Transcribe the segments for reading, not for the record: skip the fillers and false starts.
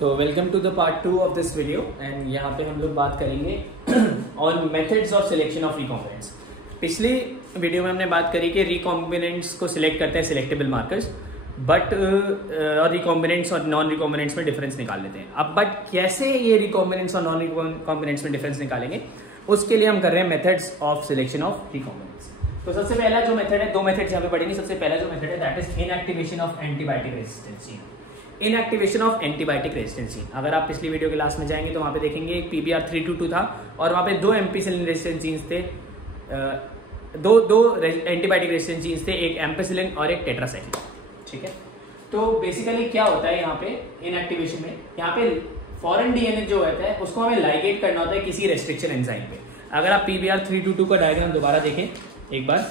तो welcome to the part 2 of this video and यहाँ पे हम लोग बात करेंगे on methods of selection of recombinants. पिछले वीडियो में हमने बात करी कि रिकॉम्बिनेंट्स को सिलेक्ट करते हैं सिलेक्टेबल मार्कर्स, बट और रिकॉम्बिनेंट्स और नॉन रिकॉम्बिनेंट्स में डिफरेंस निकाल लेते हैं। अब बट कैसे ये रिकॉम्बिनेंट्स और नॉन रिकॉम्बिनेंट्स में डिफरेंस निकालेंगे, उसके लिए हम कर रहे हैं methods of selection of recombinants. तो सबसे पहला जो मेथड है, दो मेथड्स यहाँ पे पढ़ेंगे। सबसे पहला जो मेथड है that is inactivation of antibiotic resistancy. Inactivation of antibiotic resistancy, अगर आप पिछली वीडियो के लास्ट में जाएंगे तो वहां पे देखेंगे एक PBR 322 था और वहां पे दो एम्पिसिलिन रेजिस्टेंट जीन्स थे, दो एंटीबायोटिक रेजिस्टेंट जीन्स थे, एक एम्पिसिलिन और एक टेट्रासाइक्लिन। ठीक है, तो बेसिकली क्या होता है यहाँ पे इनएक्टिवेशन में, यहाँ पे फॉरेन डीएनए जो होता है उसको हमें लाइगेट करना होता है किसी रेस्ट्रिक्शन एंजाइम पे। अगर आप PBR 322 का डायग्राम दोबारा देखें एक बार,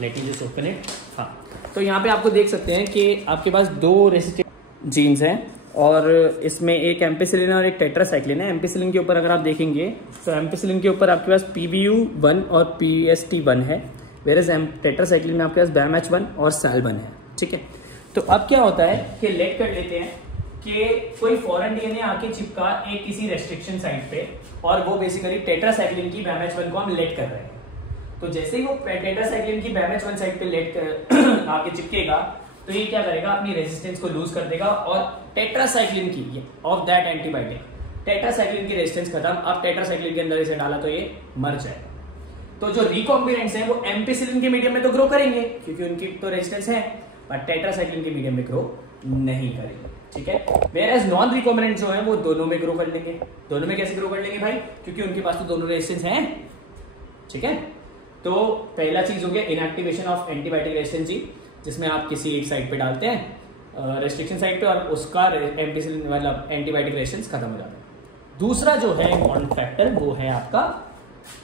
let me just open it. हाँ, तो यहाँ पे आपको देख सकते हैं कि आपके पास दो रेसिस्टेंट जीन्स हैं और इसमें एक एम्पिसिलिन और एक टेट्रासाइक्लिन है। एम्पिसिलिन के ऊपर अगर आप देखेंगे तो एम्पिसिलिन के ऊपर आपके पास PBU1 और PST1 है, वेयरएज टेट्रासाइक्लिन में आपके पास BAMH1 और SAL1 है। ठीक है, तो अब क्या होता है कि लेट कर लेते हैं कि कोई फॉरेन डीएनए आके चिपका एक किसी रेस्ट्रिक्शन साइट पे और वो बेसिकली टेट्रासाइक्लिन की BAMH1 को हम लेट कर रहे हैं। तो जैसे ही वो टेट्रासाइक्लिन की BAMH1 साइट पे लेट कर आके चिपकेगा तो ये क्या करेगा, अपनी रेजिस्टेंस को लूज कर देगा और टेट्रासाइक्लिन की ऑफ दैट एंटीबायोटिक, टेट्रासाइक्लिन की रेजिस्टेंस खत्म। अब टेट्रासाइक्लिन के अंदर इसे डाला तो ये मर जाएगा। तो जो रिकॉम्बिनेंट्स हैं वो एम्पिसिलिन के मीडियम में तो ग्रो करेंगे क्योंकि उनकी तो रेजिस्टेंस है, बट टेट्रासाइक्लिन के मीडियम में ग्रो नहीं करेंगे। ठीक है, वेयरएज नॉन रिकॉम्बिनेंट जो है वो दोनों में ग्रो कर लेंगे। दोनों में कैसे ग्रो कर लेंगे भाई, क्योंकि उनके पास तो दोनों रेजिस्टेंस हैं। ठीक है, तो पहला चीज हो गया इनएक्टिवेशन ऑफ एंटीबायोटिक रेजिस्टेंसी, जिसमें आप किसी एक साइट पे डालते हैं रेस्ट्रिक्शन साइट पे और उसका एम्पिसिलिन मतलब एंटीबायोटिक रेजिस्टेंस खत्म हो जाता है। दूसरा जो है इम्पॉर्टेंट फैक्टर वो है आपका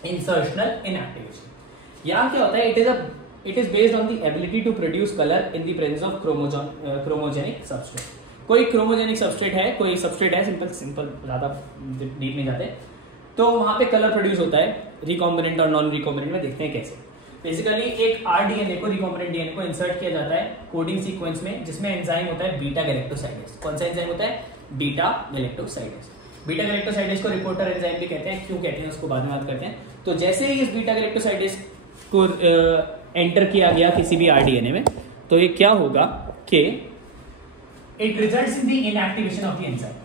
इंसर्शनल इनएक्टिवेशन। यहाँ क्या होता है, it is based on the ability to produce colour in the presence of chromogenic substrate. कोई क्रोमोजेनिक सबस्ट्रेट है, कोई सबस्ट्रेट है, सिंपल ज्यादा डीप नहीं जाते, तो वहां पे कलर प्रोड्यूस होता है रिकॉम्बिनेंट और नॉन रिकॉम्बिनेंट में। देखते हैं कैसे। बेसिकली एक RDNA को, रिकॉम्बिनेंट डीएनए को इंसर्ट किया जाता है कोडिंग सीक्वेंस में, जिसमें एंजाइम होता है बीटा गैलेक्टोसाइडेज। कौन सा एंजाइम होता है, बीटा गैलेक्टोसाइडेज। बीटा गैलेक्टोसाइडेज को रिपोर्टर एंजाइम भी कहते हैं। क्यों कहते हैं उसको बाद में बात करते हैं। तो जैसे ही इस बीटा गैलेक्टोसाइडेज को एंटर किया गया किसी भी RDNA में, तो ये क्या होगा कि it results in the inactivation of the enzyme.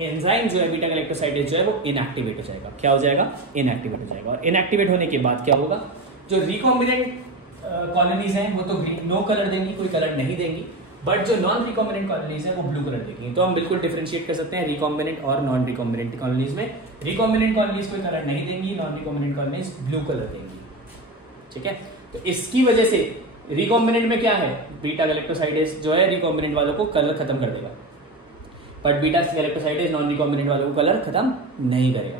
Enzyme जो है बीटा गैलेक्टोसाइडेज जो है वो इनएक्टिवेट हो जाएगा। क्या हो जाएगा, इनएक्टिवेट हो जाएगा। और इनएक्टिवेट होने के बाद क्या होगा, जो रिकॉम्बिनेंट कॉलोनीज हैं वो तो नो कलर देंगी, कोई कलर नहीं देंगी, बट जो नॉन रिकॉम्बिनेंट कॉलोनीज हैं वो ब्लू कलर देंगी। तो हम बिल्कुल डिफरेंशिएट कर सकते हैं रिकॉम्बिनेंट और नॉन रिकॉम्बिनेंट कॉलोनीज में। रिकॉम्बिनेंट कॉलोनीज कोई कलर नहीं देंगी, non recombinant colonies blue colour देंगी। ठीक है, तो इसकी वजह से रिकॉम्बिनेंट में क्या है, बीटा गैलेक्टोसाइडेज जो है रिकॉम्बिनेंट वालों को कलर खत्म कर देगा, but beta galactosidase non recombinant वालों को कलर खत्म नहीं करेगा।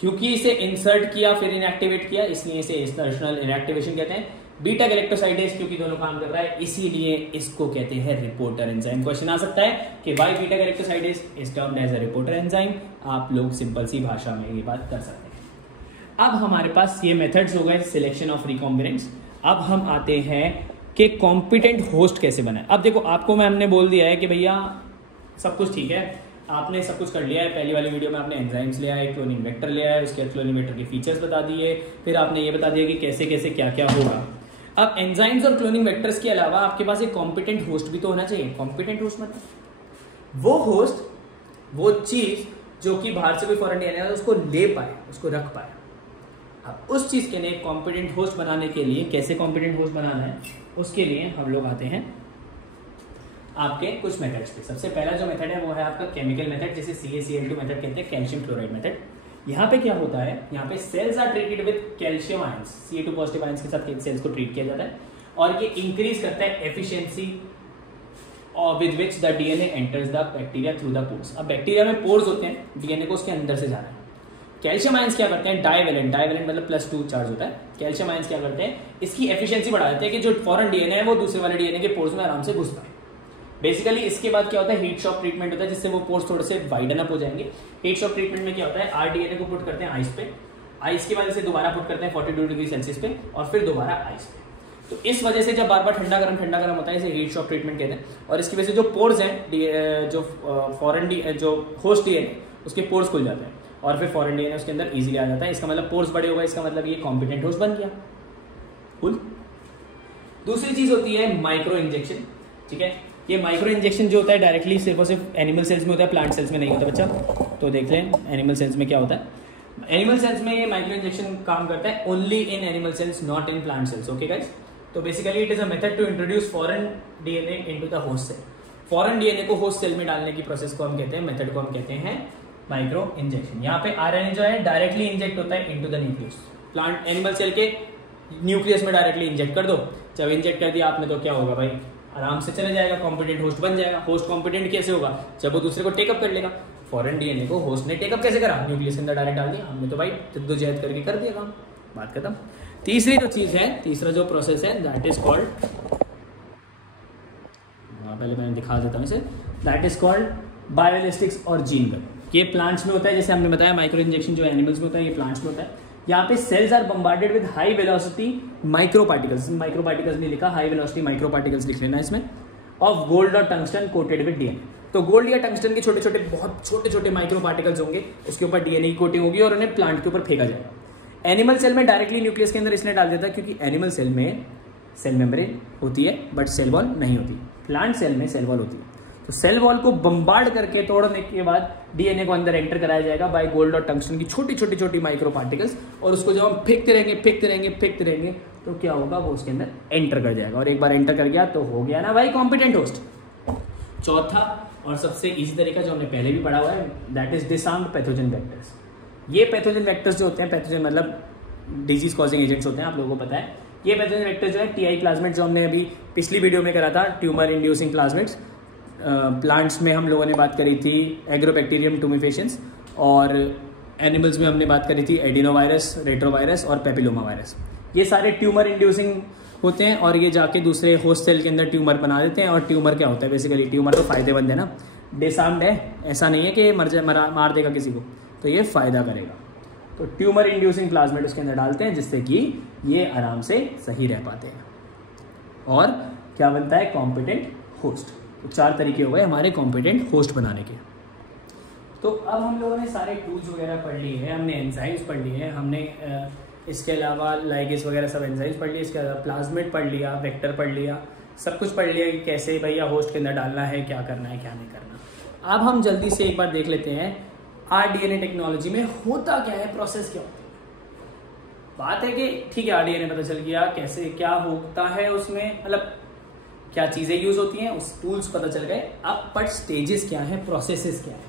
क्योंकि इसे इंसर्ट किया फिर इनएक्टिवेट किया, इसलिए इसे इंसर्शनल इनएक्टिवेशन कहते हैं। बीटा गैलेक्टोसाइडेज क्योंकि दोनों काम कर रहा है, इसीलिए इसको कहते हैं रिपोर्टर एंजाइम। क्वेश्चन आ सकता है कि why beta galactosidase is termed as a reporter enzyme. आप लोग सिंपल सी भाषा में ये बात कर सकते हैं। अब हमारे पास ये मेथड्स हो गए सिलेक्शन ऑफ रिकॉम्बिनेंट्स। अब हम आते हैं कि कॉम्पिटेंट होस्ट कैसे बनाए। अब देखो, आपको हमने बोल दिया है कि भैया सब कुछ ठीक है, आपने सब कुछ कर लिया है। पहली वाली वीडियो में आपने एंजाइम्स लिया है, क्लोनिंग वेक्टर लिया है, उसके बाद क्लोनिंग वेक्टर के फीचर्स बता दिए, फिर आपने ये बता दिया कि कैसे कैसे क्या क्या होगा। अब एंजाइम्स और क्लोनिंग वेक्टर्स के अलावा आपके पास एक कॉम्पिटेंट होस्ट भी तो होना चाहिए। कॉम्पिटेंट होस्ट मतलब वो होस्ट, वो चीज जो कि बाहर से कोई फॉरेन डीएनए है उसको ले पाए, उसको रख पाए। अब उस चीज के लिए कॉम्पिटेंट होस्ट बनाने के लिए कैसे कॉम्पिटेंट होस्ट बनाना है, उसके लिए हम लोग आते हैं आपके कुछ मेथड्स पे। सबसे पहला जो मेथड है वो है आपका केमिकल मेथड, जिसे CaCl2 मेथड कहते हैं, कैल्शियम क्लोराइड मेथड। यहाँ पे क्या होता है, यहाँ पे cells are treated with calcium ions, Ca2 positive ions के साथ सेल्स को ट्रीट किया जाता है और ये इंक्रीज करता है efficiency with which the DNA enters the bacteria through the pores. अब बैक्टीरिया में पोर्स होते हैं, डीएनए को उसके अंदर से जाना है। कैल्शियम आयंस क्या करते हैं, डाइवेलेंट मतलब +2 चार्ज होता है। कैल्शियम आयंस क्या करते हैं, इसकी एफिशिएंसी बढ़ा देते हैं कि जो फॉरेन डीएनए है वो दूसरे वाले डीएनए के पोर्स में आराम से घुस पाए। बेसिकली इसके बाद क्या होता है, हीट शॉक ट्रीटमेंट होता है, जिससे वो पोर्स थोड़े से वाइडन अप हो जाएंगे। हीट शॉक ट्रीटमेंट में क्या होता है, RDNA को पुट करते हैं आइस पे, आइस के बाद इसे दोबारा पुट करते हैं 42 डिग्री सेल्सियस पे और फिर दोबारा आइस पे। तो इस वजह से जब बार बार ठंडा गर्म होता है, इसे हीट शॉक ट्रीटमेंट कहते हैं। और इसकी वजह से जो पोर्स हैं, जो फॉरेन जो होस्ट डीएनए उसके पोर्स खुल जाते हैं और फिर फॉरेन डीएनए उसके अंदर इजीली आ जाता है। इसका मतलब पोर्स बड़े होगा, इसका मतलब ये कॉम्पिटेंट होस्ट बन गया। कुल। दूसरी चीज होती है माइक्रो इंजेक्शन। ठीक है, ये माइक्रो इंजेक्शन जो होता है डायरेक्टली सिर्फ और सिर्फ एनिमल सेल्स में होता है, प्लांट सेल्स में नहीं होता बच्चा। तो देख लें एनिमल सेल्स में क्या होता है। एनिमल सेल्स में ये माइक्रो इंजेक्शन काम करता है only in animal cells, not in plant cells. Okay guys, तो basically it is a method to introduce foreign DNA into the host cell. Foreign DNA को होस्ट सेल में डालने की प्रोसेस को हम कहते हैं, मेथड को हम कहते हैं माइक्रो इंजेक्शन। यहाँ पे आरएनए जो है डायरेक्टली इंजेक्ट होता है into the nucleus. Plant animal cell के न्यूक्लियस में डायरेक्टली इंजेक्ट कर दो। जब इंजेक्ट कर दिया आपने तो क्या होगा भाई, आराम से चले जाएगा, कॉम्पिटेंट होस्ट बन जाएगा। होस्ट कॉम्पिटेंट कैसे होगा, जब वो दूसरे को टेकअप कर लेगा। फॉरेन डीएनए को होस्ट ने टेकअप कैसे करा, न्यूक्लियस के अंदर डायरेक्ट डाल दिया हमने, तो भाई जद्दोजहद करके कर दिया काम, बात खत्म। तीसरी जो चीज है, तीसरा जो प्रोसेस है दैट इज कॉल्ड, पहले मैं दिखा देता हूँ इसे, दैट इज कॉल्ड बायोलिस्टिक्स और जीन कट। ये प्लांट्स में होता है, जैसे हमने बताया माइक्रो इंजेक्शन जो एनिमल्स में होता है, ये प्लांट्स में होता है। यहाँ पे cells are bombarded with high velocity micro particles, micro particles नहीं लिखा, हाई वेलोसिटी माइक्रो पार्टिकल्स लिख लेना इसमें, ऑफ गोल्ड और टंगस्टन कोटेड विद डीएनए। तो गोल्ड या टंगस्टन के छोटे छोटे बहुत छोटे छोटे माइक्रो पार्टिकल्स होंगे, उसके ऊपर डीएनए की कोटिंग होगी और उन्हें प्लांट के ऊपर फेंका जाएगा। एनिमल सेल में डायरेक्टली न्यूक्लियस के अंदर इसलिए डाल देता है क्योंकि एनिमल सेल में सेल मेम्ब्रेन होती है बट सेल वॉल नहीं होती, प्लांट सेल में सेल वॉल होती है। तो सेल वॉल को बम्बार्ड करके तोड़ने के बाद डीएनए को अंदर एंटर कराया जाएगा बाय गोल्ड और टंगस्टन की छोटी छोटी छोटी माइक्रो पार्टिकल्स, और उसको जब हम फेंकते रहेंगे तो क्या होगा, वो उसके अंदर एंटर कर जाएगा। और एक बार एंटर कर गया तो हो गया ना भाई कॉम्पिटेंट होस्ट। चौथा और सबसे इजी तरीका जो हमने पहले भी पढ़ा हुआ है, that is disarmed pathogen vectors. ये पैथोजन वेक्टर्स जो होते हैं, पैथोजन मतलब डिजीज कॉजिंग एजेंट्स होते हैं, आप लोगों को पता है। ये पैथोजन वेक्टर जो है टीआई प्लाज्मिड, जो हमने अभी पिछली वीडियो में करा था, ट्यूमर इंड्यूसिंग प्लाज्मिड्स। प्लांट्स में हम लोगों ने बात करी थी एग्रोबैक्टीरियम टूमिफेशंस, और एनिमल्स में हमने बात करी थी एडिनोवायरस, रेट्रोवायरस और पेपिलोमा वायरस। ये सारे ट्यूमर इंड्यूसिंग होते हैं और ये जाके दूसरे होस्ट सेल के अंदर ट्यूमर बना देते हैं। और ट्यूमर क्या होता है, बेसिकली ट्यूमर तो फायदेमंद है ना, डिसआर्म्ड है, ऐसा नहीं है कि मार देगा किसी को, तो ये फायदा करेगा। तो ट्यूमर इंड्यूसिंग प्लाज्मिड उसके अंदर डालते हैं जिससे कि ये आराम से सही रह पाते हैं। और क्या बनता है, कॉम्पिटेंट होस्ट। तो 4 तरीके हो गए हमारे कॉम्पिटेंट होस्ट बनाने के। तो अब हम लोगों ने सारे टूल्स वगैरह पढ़ लिए हैं, हमने एंजाइम्स पढ़ लिए हैं, हमने इसके अलावा लाइगेज वगैरह सब एंजाइम्स पढ़ लिए, इसके अलावा प्लाज्मिड पढ़ लिया, वेक्टर पढ़ लिया, सब कुछ पढ़ लिया कि कैसे भैया होस्ट के अंदर डालना है, क्या करना है क्या नहीं करना। अब हम जल्दी से एक बार देख लेते हैं आरडीएनए टेक्नोलॉजी में होता क्या है, प्रोसेस क्या होती है। बात है कि ठीक है आरडीएनए पता चल गया कैसे क्या होता है, उसमें मतलब क्या चीजें यूज होती हैं, उस टूल्स पता चल गए। अब बट स्टेजेस क्या है, प्रोसेसेस क्या है।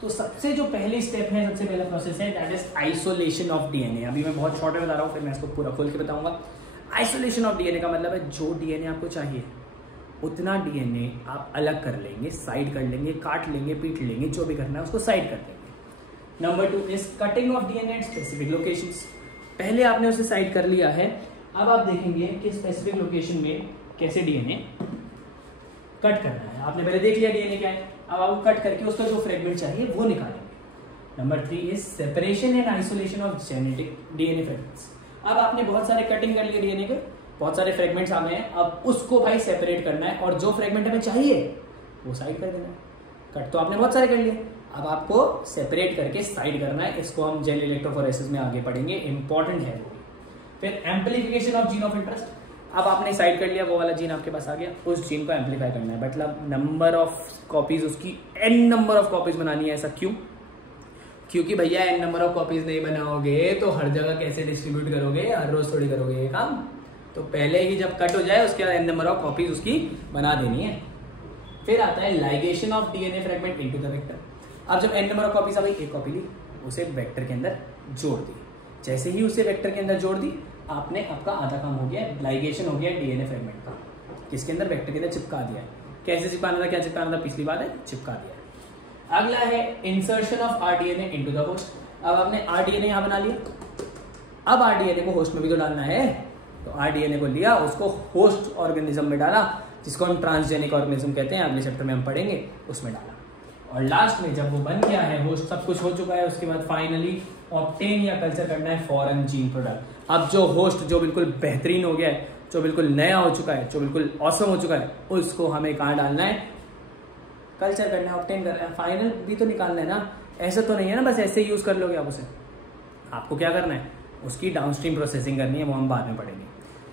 तो सबसे जो पहली स्टेप है, सबसे पहला प्रोसेस है that is isolation of DNA. अभी मैं बहुत शॉर्ट में बता रहा हूँ, फिर मैं इसको पूरा खोल के बताऊंगा। आइसोलेशन ऑफ डीएनए का मतलब है जो डीएनए आपको चाहिए उतना डीएनए आप अलग कर लेंगे, साइड कर लेंगे, काट लेंगे, पीट लेंगे, जो भी करना है उसको साइड कर देंगे। Number 2 is cutting of DNA at specific locations. पहले आपने उसे साइड कर लिया है, अब आप देखेंगे कि स्पेसिफिक लोकेशन में कैसे डीएनए कट करना है। आपने पहले देख लिया डीएनए क्या है, अब आप कट करके उसका जो फ्रेगमेंट चाहिए वो निकालेंगे। Number 3 is separation and isolation of genetic DNA fragments. अब आपने बहुत सारे कटिंग कर लिए डीएनए के, बहुत सारे फ्रेगमेंट्स आ गए हैं, अब उसको भाई सेपरेट करना है और जो फ्रेगमेंट हमें चाहिए वो साइड कर देना है। कट तो आपने बहुत सारे कर लिए, अब आपको सेपरेट करके साइड करना है। इसको हम जेल इलेक्ट्रोफोरेसिस में आगे पढ़ेंगे, इंपॉर्टेंट है वो। फिर amplification of gene of interest. अब आपने साइड कर लिया, वो वाला जीन आपके पास आ गया, उस जीन को एम्पलीफाई करना है, मतलब नंबर ऑफ कॉपीज उसकी n नंबर ऑफ कॉपीज बनानी है। ऐसा क्यों? क्योंकि भैया n नंबर ऑफ कॉपीज नहीं बनाओगे तो हर जगह कैसे डिस्ट्रीब्यूट करोगे, हर रोज थोड़ी करोगे ये काम। तो पहले ही जब कट हो जाए उसके बाद n नंबर ऑफ कॉपीज उसकी बना देनी है। फिर आता है ligation of DNA fragment into the vector. अब जब n नंबर ऑफ कॉपीज आ गई, एक कॉपी ली, उसे वेक्टर के अंदर जोड़ दी। जैसे ही उसे वेक्टर के अंदर जोड़ दी, आपने आपका आधा काम हो गया, लाइगेशन हो गया डीएनए फ्रेगमेंट का, किसके अंदर, वेक्टर के अंदर चिपका दिया है। कैसे चिपकाना था, क्या चिपकाना था, पिछली बात है, चिपका दिया है। अगला है insertion of rDNA into the host. अब आपने आरडीएनए यहां बना लिया, अब आरडीएनए को होस्ट में भी तो डालना है, तो आरडीएनए को लिया, उसको होस्ट ऑर्गेनिज्म में डाला, जिसको हम ट्रांसजेनिक ऑर्गेनिज्म कहते हैं, अगले चैप्टर में हम पढ़ेंगे, उसमें डाला। और लास्ट में जब वो बन गया है, होस्ट सब कुछ हो चुका है, उसके बाद फाइनली ऑब्टेन या कल्चर करना है फॉरेन जीन प्रोडक्ट। अब जो होस्ट जो बिल्कुल बेहतरीन हो गया है, जो बिल्कुल नया हो चुका है, जो बिल्कुल ऑसम हो चुका है, उसको हमें कहाँ डालना है, कल्चर करना है, ऑब्टेन करना है, फाइनल भी तो निकालना है ना। ऐसा तो नहीं है ना बस ऐसे यूज कर लोगे आप उसे, आपको क्या करना है, उसकी डाउनस्ट्रीम प्रोसेसिंग करनी है, वो हम बाद में पढ़ेंगे।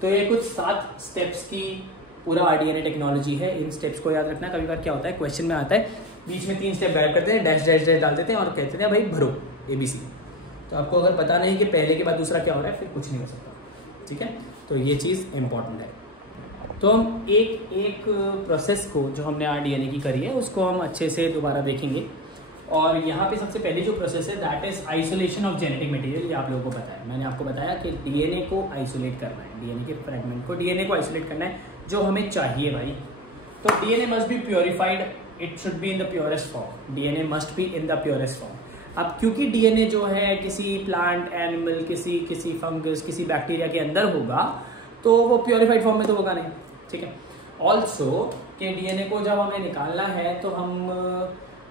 तो ये कुछ 7 स्टेप्स की पूरा RDNA टेक्नोलॉजी है। इन स्टेप्स को याद रखना। कभी बार क्या होता है, क्वेश्चन में आता है बीच में 3 स्टेप गायब करते हैं, डैश डैश डैश डाल देते हैं और कहते हैं भाई भरो ABC। तो आपको अगर पता नहीं कि पहले के बाद दूसरा क्या हो रहा है, फिर कुछ नहीं हो सकता, ठीक है। तो ये चीज़ इंपॉर्टेंट है। तो हम एक एक प्रोसेस को जो हमने RDNA की करी है उसको हम अच्छे से दोबारा देखेंगे। और यहाँ पे सबसे पहली जो प्रोसेस है that is isolation of genetic material. ये आप लोगों को पता है, मैंने आपको बताया कि DNA को आइसोलेट करना है, DNA के फ्रेगमेंट को, DNA को आइसोलेट करना है जो हमें चाहिए भाई। तो DNA must be purified, it should be in the purest form, DNA must be in the purest form. अब क्योंकि DNA जो है किसी प्लांट, एनिमल, किसी फंगस, किसी बैक्टीरिया के अंदर होगा तो वो प्योरीफाइड फॉर्म में तो होगा नहीं, ठीक है। ऑल्सो कि DNA को जब हमें निकालना है तो हम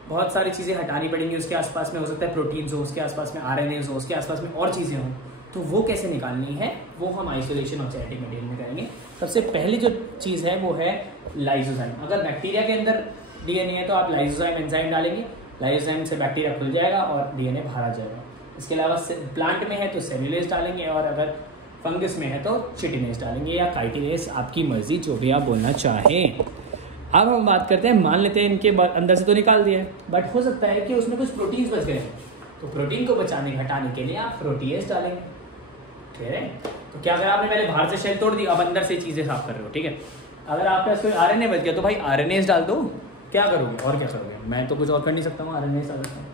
बहुत सारी चीज़ें हटानी पड़ेंगी। उसके आसपास में हो सकता है प्रोटीन्स हो, उसके आसपास में RNAs हो, उसके आसपास में और चीज़ें हों, तो वो कैसे निकालनी है वो हम आइसोलेशन ऑफ जेनेटिक मटेरियल में करेंगे। सबसे पहली जो चीज़ है वो है लाइसोजाइम। अगर बैक्टीरिया के अंदर DNA है तो आप लाइसोजाइम एंजाइम डालेंगे, लाइसोजाइम से बैक्टीरिया खुल जाएगा और DNA बाहर आ जाएगा। इसके अलावा प्लांट में है तो सेल्यूलेज डालेंगे और अगर फंगस में है तो चिटिनेज डालेंगे या काइटिनेज, आपकी मर्जी, जो भी आप बोलना चाहें। अब हम बात करते हैं, मान लेते हैं इनके अंदर से तो निकाल दिया है, बट हो सकता है कि उसमें कुछ प्रोटीन्स बच गए हैं, तो प्रोटीन को हटाने के लिए आप प्रोटीएज डालेंगे, ठीक है। तो क्या अगर आपने पहले बाहर से शेल तोड़ दी, अब अंदर से चीज़ें साफ कर रहे हो, ठीक है। अगर आपके पास कोई RNA बच गया तो भाई RNAs डाल दो, क्या करोगे और क्या करोगे, मैं तो कुछ और कर नहीं सकता हूँ, RNAs डाल सकता हूँ।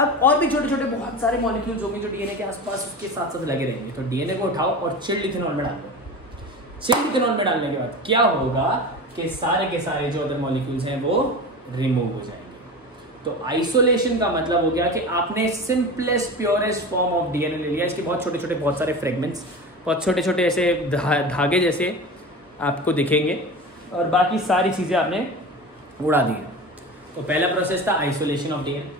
अब और भी छोटे छोटे बहुत सारे मॉलिक्यूल्स होंगे जो DNA के आसपास उसके साथ साथ लगे रहेंगे, तो DNA को उठाओ और चिल्ड इथेनॉल में डाल दो। चिल्ड इथेनॉल में डालने के बाद क्या होगा कि सारे के सारे जो अदर मॉलिक्यूल्स हैं वो रिमूव हो जाएंगे। तो आइसोलेशन का मतलब हो गया कि आपने simplest purest form of DNA ले लिया। इसके बहुत छोटे छोटे बहुत सारे फ्रेगमेंट्स, बहुत छोटे छोटे ऐसे धागे जैसे आपको दिखेंगे और बाकी सारी चीज़ें आपने उड़ा दी। तो पहला प्रोसेस था isolation of DNA।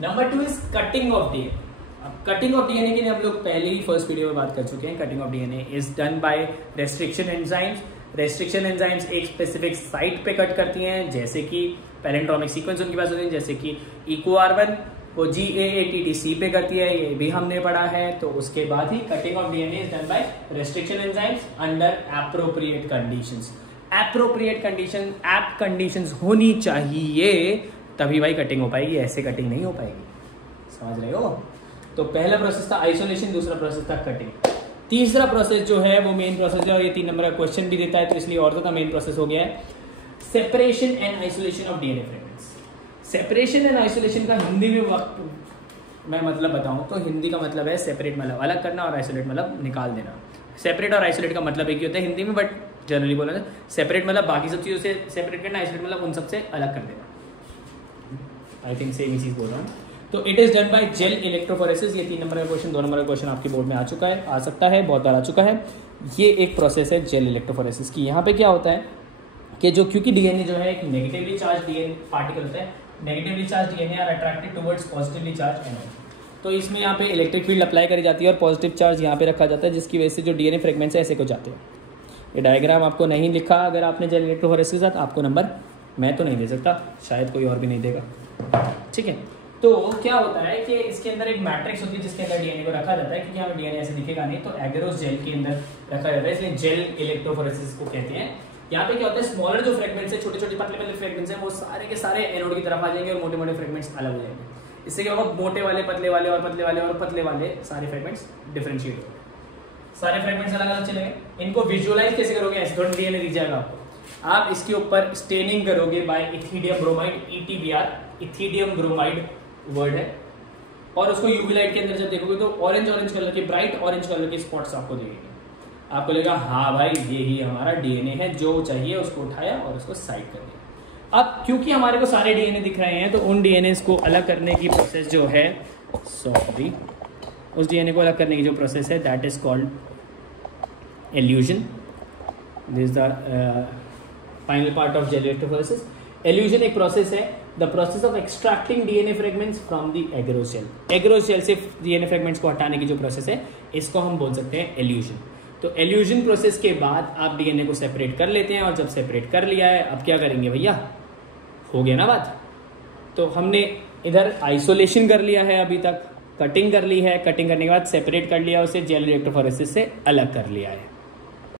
Number 2 is cutting of DNA। अब कटिंग ऑफ DNA के लिए हम लोग पहले ही फर्स्ट वीडियो में बात कर चुके हैं। Cutting of DNA is done by restriction enzymes. Restriction enzymes एक स्पेसिफिक साइट पे कट करती हैं, जैसे कि पैलेंड्रोमिक सीक्वेंस उनके पास होते हैं, जैसे कि EcoR1 वो GAATTC पे करती है, ये भी हमने पढ़ा है। तो उसके बाद ही cutting of DNA is done by restriction enzymes under appropriate conditions. Appropriate condition, app conditions होनी चाहिए तभी भाई कटिंग हो पाएगी, ऐसे कटिंग नहीं हो पाएगी, समझ रहे हो। तो पहला प्रोसेस था आइसोलेशन, दूसरा प्रोसेस था कटिंग। तीसरा प्रोसेस जो है वो मेन प्रोसेस है और ये 3 नंबर का क्वेश्चन भी देता है, तो इसलिए और तो मेन प्रोसेस हो गया है separation and isolation of DNA fragments. Separation and isolation का हिंदी में वक्त मैं मतलब बताऊं तो हिंदी का मतलब है सेपरेट मतलब अलग करना और आइसोलेट मतलब निकाल देना। सेपरेट और आइसोलेट का मतलब एक ही होता है हिंदी में, बट जनरली बोला जाए सेपरेट मतलब बाकी सब चीज़ों से सेपरेट करना, आइसोलेट मतलब उन सबसे अलग कर देना। आई थिंक सेम ही चीज़ बोल रहा हूँ। तो it is done bye gel electrophoresis. ये 3 नंबर का क्वेश्चन, 2 नंबर का क्वेश्चन आपके बोर्ड में आ चुका है, आ सकता है, बहुत बार आ चुका है। ये एक प्रोसेस है जेल इलेक्ट्रोफोरेसिस की। यहाँ पे क्या होता है कि जो क्योंकि DNA जो है एक नेगेटिवली चार्ज DNA पार्टिकल होता है, negatively charge DNA are attracted towards positively charge anode. तो इसमें यहाँ पे इलेक्ट्रिक फील्ड अप्लाई करी जाती है और पॉजिटिव चार्ज यहाँ पे रखा जाता है, जिसकी वजह से जो DNA फ्रेगमेंट्स है ऐसे को जाते हैं। ये डायग्राम आपको नहीं लिखा, अगर आपने जेल इलेक्ट्रोफोरेसिस के साथ, आपको नंबर मैं तो नहीं दे सकता, शायद कोई और भी नहीं देगा, ठीक है। तो क्या होता है कि इसके अंदर एक मैट्रिक्स होती है जिसके अंदर DNA को रखा जाता है, क्योंकि हमें DNA ऐसे दिखेगा नहीं, तो एगरोस जेल के अंदर रखा जाता है, इसलिए जेल इलेक्ट्रोफोरेसिस को कहते हैं। यहाँ पे क्या होता है, स्मॉलर जो फ्रेगमेंट्स है, छोटे छोटे पतले पतले फ्रेगमेंट्स हैं, वो सारे के सारे एनोड की तरफ आ जाएंगे और मोटे मोटे फ्रेगमेंट्स अलग हो जाएंगे। इससे क्या होगा, मोटे वाले, पतले वाले और पतले वाले और पतले वाले सारे फ्रेगमेंट्स डिफरेंशिएट हो गए, सारे फ्रेगमेंट्स अलग अलग चले गए। इनको विजुअलाइज कैसे करोगे, ऐसे थोड़ा DNA दिख जाएगा आपको, आप इसके ऊपर स्टेनिंग करोगे by ethidium bromide, ETBR, ethidium bromide word है, और उसको यूवी लाइट के अंदर जब देखोगे तो ऑरेंज कलर के, ब्राइट ऑरेंज कलर के स्पॉट्स आपको दिखेंगे। आपको लगेगा हाँ भाई ये ही हमारा DNA है, जो चाहिए उसको उठाया और उसको साइड कर दिया। अब क्योंकि हमारे को सारे DNA दिख रहे हैं, तो उन DNAs को अलग करने की प्रोसेस जो है, सॉरी, उस DNA को अलग करने की जो प्रोसेस है that is called elution. This is the final part of gel electrophoresis. Elution एक प्रोसेस है, the process of extracting DNA fragments from the agarose gel. Agarose gel से DNA फ्रेगमेंट्स को हटाने की जो प्रोसेस है, इसको हम बोल सकते हैं एल्यूजन। तो एल्यूजन प्रोसेस के बाद आप डीएनए को सेपरेट कर लेते हैं, और जब सेपरेट कर लिया है अब क्या करेंगे भैया, हो गया ना बात। तो हमने इधर आइसोलेशन कर लिया है, अभी तक कटिंग कर ली है, कटिंग करने के बाद सेपरेट कर लिया, उसे जेल इलेक्ट्रोफोरेसिस से अलग कर लिया है।